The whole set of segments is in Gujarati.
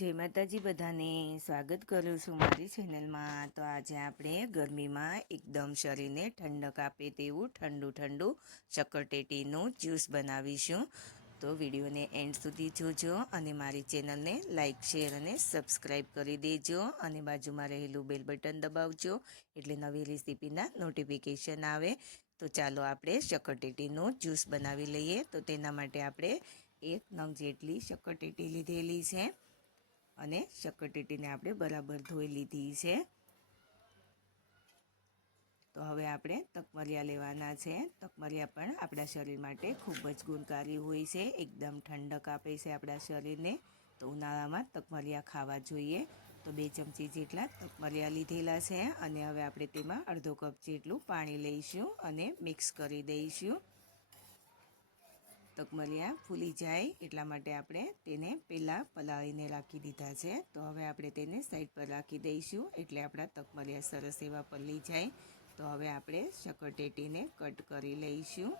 જય માતાજી બધાને સ્વાગત કરું છું મારી ચેનલમાં. તો આજે આપણે ગરમીમાં એકદમ શરીરને ઠંડક આપે તેવું ઠંડુ ઠંડુ શક્કરટેટીનું જ્યુસ બનાવીશું. તો વિડીયોને એન્ડ સુધી જોજો અને મારી ચેનલને લાઇક શેર અને સબસ્ક્રાઈબ કરી દેજો અને બાજુમાં રહેલું બેલ બટન દબાવજો એટલે નવી રેસીપીના નોટિફિકેશન આવે. તો ચાલો આપણે શક્કરટેટીનું જ્યુસ બનાવી લઈએ. તો તેના માટે આપણે એક નંગ જેટલી શક્કરટેટી લીધેલી છે. અને શક્કરટેટીને આપણે બરાબર ધોઈ લીધી છે. તો હવે આપણે તકમરિયા લેવાના છે. તકમરિયા પણ આપણા શરીર માટે ખૂબ જ ગુણકારી હોય છે. એકદમ ઠંડક આપે છે આપણા શરીરને. તો ઉનાળામાં તકમરિયા ખાવા જોઈએ. તો બે ચમચી જેટલા તકમરિયા લીધેલા છે. અને હવે આપણે તેમાં અડધો કપ જેટલું પાણી લઈશું અને મિક્સ કરી દઈશું. તકમરિયા ફૂલી જાય, એટલા માટે આપણે તેને પહેલાં પલાળીને રાખી દીધા છે. તો હવે આપણે તેને સાઈડ પર રાખી દઈશું, એટલે આપણા તકમરિયા સરસ એવા પલળી જાય. તો હવે આપણે શક્કરટેટીને કટ કરી લઈશું.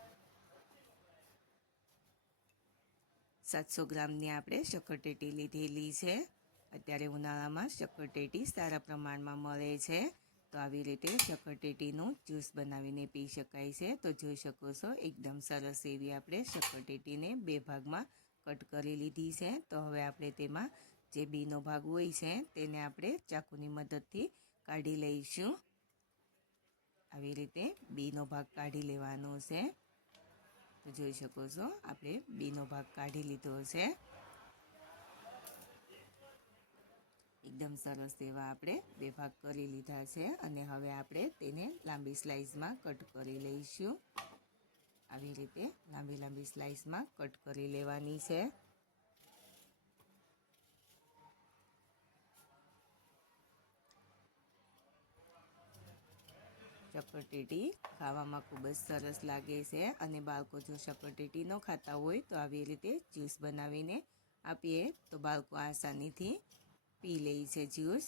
સાતસો ગ્રામની આપણે શક્કરટેટી લીધેલી છે. અત્યારે ઉનાળામાં શક્કરટેટી સારા પ્રમાણમાં મળે છે. તો આવી રીતે શક્કરટેટીનું જ્યુસ બનાવીને પી શકાય છે. તો જોઈ શકો છો, એકદમ સરસ એવી આપણે શક્કરટેટીને બે ભાગમાં કટ કરી લીધી છે. તો હવે આપણે તેમાં જે બીનો ભાગ હોય છે, તેને આપણે ચાકુની મદદથી કાઢી લઈશું. આવી રીતે બીનો ભાગ કાઢી લેવાનો છે. તો જોઈ શકો છો, આપણે બીનો ભાગ કાઢી લીધો છે. એકદમ સરસ એવા આપણે બે કરી લીધા છે અને હવે આપણે તેને લાંબી સ્લાઇસમાં કટ કરી લઈશું. આવી રીતે લાંબી લાંબી સ્લાઇસમાં કટ કરી લેવાની છે. ચપરટેટી ખાવામાં ખૂબ જ સરસ લાગે છે અને બાળકો જો ચપટેટી ન ખાતા હોય તો આવી રીતે જ્યુસ બનાવીને આપીએ તો બાળકો આસાનીથી પી લે છે જ્યુસ.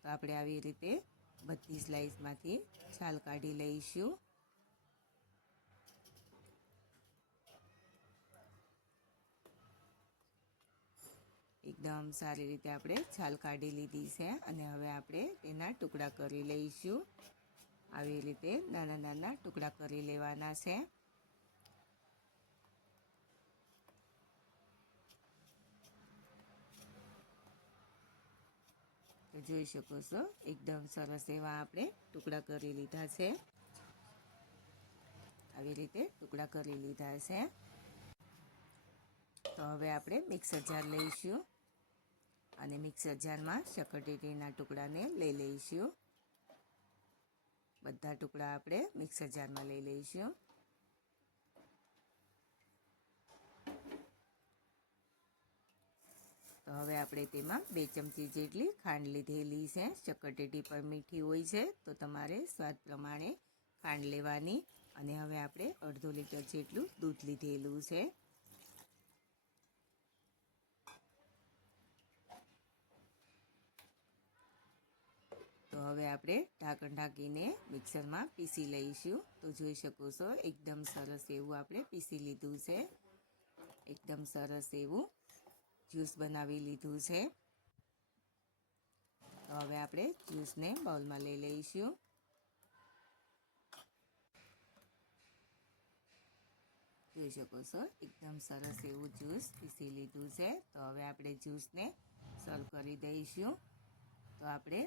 તો આપણે આવી રીતે બધી સ્લાઇસમાંથી છાલ કાઢી લઈશું. એકદમ સારી રીતે આપણે છાલ કાઢી લીધી છે અને હવે આપણે તેના ટુકડા કરી લઈશું. આવી રીતે નાના નાના ટુકડા કરી લેવાના છે. જોઈ શકો છો. એકદમ સરસ એવા આપણે ટુકડા કરી લીધા છે. આવી રીતે ટુકડા કરી લીધા છે. તો હવે આપણે મિક્સર જાર લઈશું અને મિક્સર જારમાં શક્કરટેટીના ટુકડાને લઈ લઈશું. બધા ટુકડા આપણે મિક્સર જારમાં લઈ લઈશું. તો હવે આપણે તેમાં બે ચમચી જેટલી ખાંડ લીધેલી છે. ચક્કરટેટી પર મીઠી હોય છે તો તમારે સ્વાદ પ્રમાણે ખાંડ લેવાની. અને હવે આપણે અડધો લીટર જેટલું દૂધ લીધેલું છે. તો હવે આપણે ઢાંકણ ઢાંકીને મિક્સરમાં પીસી લઈશું. તો જોઈ શકો છો, એકદમ સરસ એવું આપણે પીસી લીધું છે. એકદમ સરસ એવું જ્યુસ બનાવી લીધું છે. તો હવે આપણે જ્યુસને બાઉલમાં લઈ લઈશું. જોઈ શકો છો, એકદમ સરસ એવું જ્યુસ પીસી લીધું છે. તો હવે આપણે જ્યુસને સર્વ કરી દઈશું. તો આપણે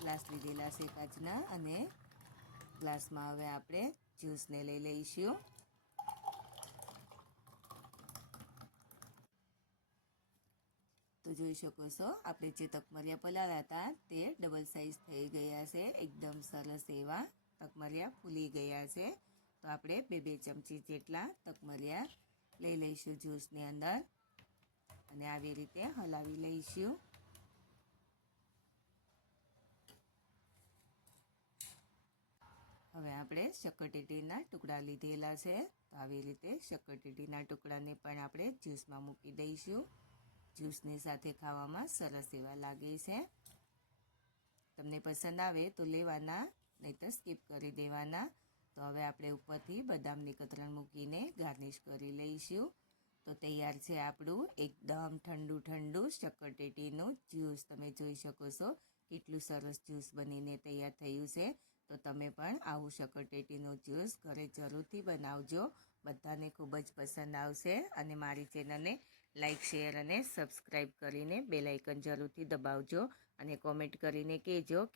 ગ્લાસ લીધેલા છે કાચના અને ગ્લાસમાં હવે આપણે જ્યુસને લઈ લઈશું. તો જોઈ શકો છો. આપણે જે તકમરિયા પલાળ્યા હતા તે ડબલ સાઇઝ થઈ ગયા છે. એકદમ સરસ એવા તકમરિયા ફૂલી ગયા છે. તો આપણે બે બે ચમચી જેટલા તકમરિયા લઈ લઈશું જ્યુસની અંદર અને આવી રીતે હલાવી લઈશું. હવે આપણે શક્કરટેટીના ટુકડા લીધેલા છે. તો આવી રીતે શક્કરટેટીના ટુકડાને પણ આપણે જ્યુસમાં મૂકી દઈશું. જ્યુસની સાથે ખાવામાં સરસ એવા લાગે છે. તમને પસંદ આવે તો લેવાના નહીં તો સ્કીપ કરી દેવાના. તો હવે આપણે ઉપરથી બદામની કતરણ મૂકીને ગાર્નિશ કરી લઈશું. તો તૈયાર છે આપણું એકદમ ઠંડુ ઠંડુ શક્કરટેટીનું જ્યુસ. તમે જોઈ શકો છો કેટલું સરસ જ્યુસ બનીને તૈયાર થયું છે. તો તમે પણ આવું શક્કરટેટીનું જ્યુસ ઘરે જરૂરથી બનાવજો. બધાને ખૂબ જ પસંદ આવશે અને મારી ચેનલને લાઇક શેર અને સબસ્ક્રાઈબ કરીને બેલાઇકન જરૂરથી દબાવજો અને કોમેન્ટ કરીને કહેજો